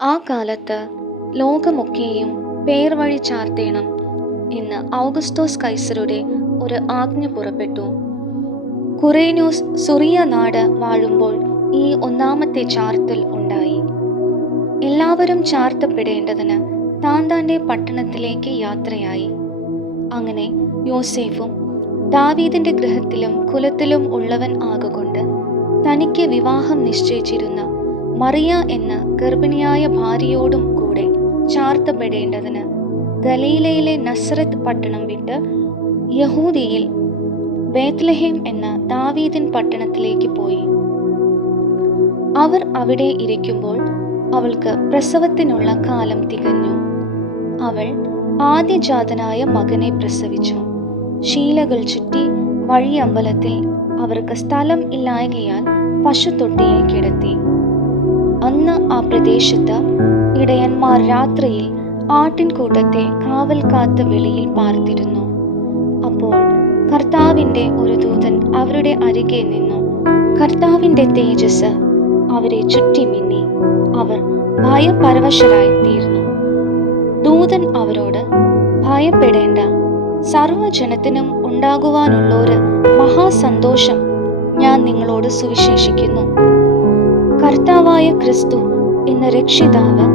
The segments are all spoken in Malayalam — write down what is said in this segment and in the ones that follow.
ആ കാലത്ത് ലോകമൊക്കെയും പേർ വഴി ചാർത്തേണം എന്ന് ഔഗുസ്തോസ് കൈസരുടെ ഒരു ആജ്ഞ പുറപ്പെട്ടു. കുറേന്യൂസ് സുറിയ നാട് വാഴുമ്പോൾ ഈ ഒന്നാമത്തെ ചാർത്തൽ ഉണ്ടായി. എല്ലാവരും ചാർത്തപ്പെടേണ്ടതിന് താന്താന്റെ പട്ടണത്തിലേക്ക് യാത്രയായി. അങ്ങനെ യോസേഫും ദാവീദിന്റെ ഗൃഹത്തിലും കുലത്തിലും ഉള്ളവൻ ആകൊണ്ട് തനിക്ക് വിവാഹം നിശ്ചയിച്ചിരുന്ന മറിയ എന്ന ഗർഭിണിയായ ഭാര്യയോടും കൂടെ ചാർത്തപ്പെടേണ്ടതിന് ഗലീലയിലെ നസ്രത്ത് പട്ടണം വിട്ട് യഹൂദിയിൽ ബേത്ലഹേം എന്ന ദാവീദിൻ പട്ടണത്തിലേക്ക് പോയി. അവർ അവിടെ ഇരിക്കുമ്പോൾ അവൾക്ക് പ്രസവത്തിനുള്ള കാലം തികഞ്ഞു. അവൾ ആദ്യജാതനായ മകനെ പ്രസവിച്ചു. ശീലകൾ ചുറ്റി വഴിയമ്പലത്തിൽ അവർക്ക് സ്ഥലം ഇല്ലായകയാൽ പശുത്തൊട്ടിയിൽ കിടത്തി. അന്ന് ആ പ്രദേശത്ത് ഇടയന്മാർ രാത്രിയിൽ ആട്ടിൻകൂട്ടത്തെ കാവൽ കാത്ത് വെളിയിൽ പാർത്തിരുന്നു. അപ്പോൾ കർത്താവിന്റെ ഒരു ദൂതൻ അവരുടെ അരികെ നിന്നു. കർത്താവിന്റെ തേജസ് അവരെ ചുറ്റി മിന്നി. അവർ ഭയപരവശരായി തീർന്നു. ദൂതൻ അവരോട്, ഭയപ്പെടേണ്ട, സർവ്വജനത്തിനും ഉണ്ടാകുവാനുള്ളൊരു മഹാസന്തോഷം ഞാൻ നിങ്ങളോട് സുവിശേഷിക്കുന്നു. കർത്താവായ ക്രിസ്തു എന്ന രക്ഷിതാവ്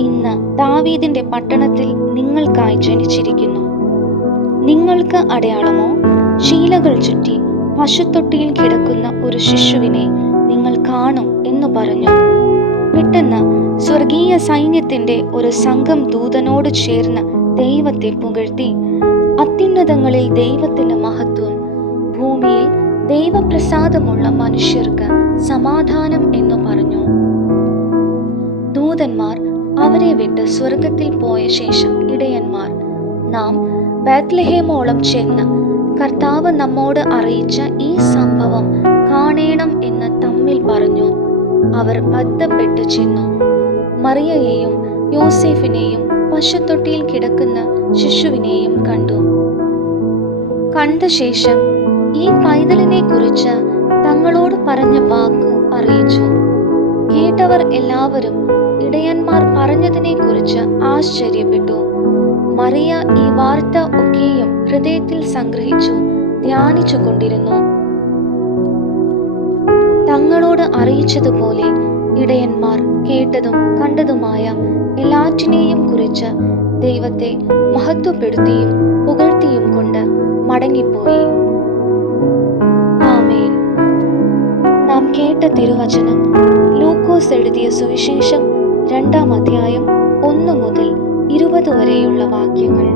ഇന്ന് ദാവീദിന്റെ പട്ടണത്തിൽ നിങ്ങൾക്കായി ജനിച്ചിരിക്കുന്നു. നിങ്ങൾക്ക് അടയാളമോ? ശീലകൾ ചുറ്റി പശുത്തൊട്ടിയിൽ കിടക്കുന്ന ഒരു ശിശുവിനെ നിങ്ങൾ കാണും എന്നു പറഞ്ഞു. പെട്ടെന്ന് സ്വർഗീയ സൈന്യത്തിന്റെ ഒരു സംഘം ദൂതനോട് ചേർന്ന് ദൈവത്തെ പുകഴ്ത്തി, അത്യുന്നതങ്ങളിൽ ദൈവത്തിന്റെ മഹത്വം, ഭൂമിയിൽ ദൈവപ്രസാദമുള്ള മനുഷ്യർക്ക് സമാധാനം എന്നു പറഞ്ഞു. ദൂതന്മാർ അവരെ വിട്ട് സ്വർഗത്തിൽ പോയ ശേഷം ഇടയന്മാർ, നാം ബേത്ലഹേമോളം ചെന്ന് കർത്താവ് നമ്മോട് അറിയിച്ച ഈ സംഭവം കാണേണം എന്ന് തമ്മിൽ പറഞ്ഞു. അവർ ബദ്ധപ്പെട്ടു ചെന്നു. മറിയയെയും യോസേഫിനെയും പശുത്തൊട്ടിയിൽ കിടക്കുന്ന ശിശുവിനെയും കണ്ടു. കണ്ട ശേഷം ഈ പൈതലിനെ കുറിച്ച് തങ്ങളോട് പറഞ്ഞ വാക്കു അറിയിച്ചു. കേട്ടവർ എല്ലാവരും ഇടയന്മാർ പറഞ്ഞതിനെ കുറിച്ച് ആശ്ചര്യപ്പെട്ടു. മറിയ ഈ വാർത്ത ഒക്കെയും ഹൃദയത്തിൽ സംഗ്രഹിച്ചു ധ്യാനിച്ചു കൊണ്ടിരുന്നു. തങ്ങളോട് അറിയിച്ചതുപോലെ ഇടയന്മാർ കേട്ടതും കണ്ടതുമായ എല്ലാറ്റിനെയും കുറിച്ച് ദൈവത്തെ മഹത്വപ്പെടുത്തിയും പുകഴ്ത്തിയും കൊണ്ട് മടങ്ങിപ്പോയി. ആമേൻ. നാം കേട്ട തിരുവചനം ലൂക്കോസ് എഴുതിയ സുവിശേഷം 2-ാം അധ്യായം 1 മുതൽ 20 വരെയുള്ള വാക്യങ്ങൾ.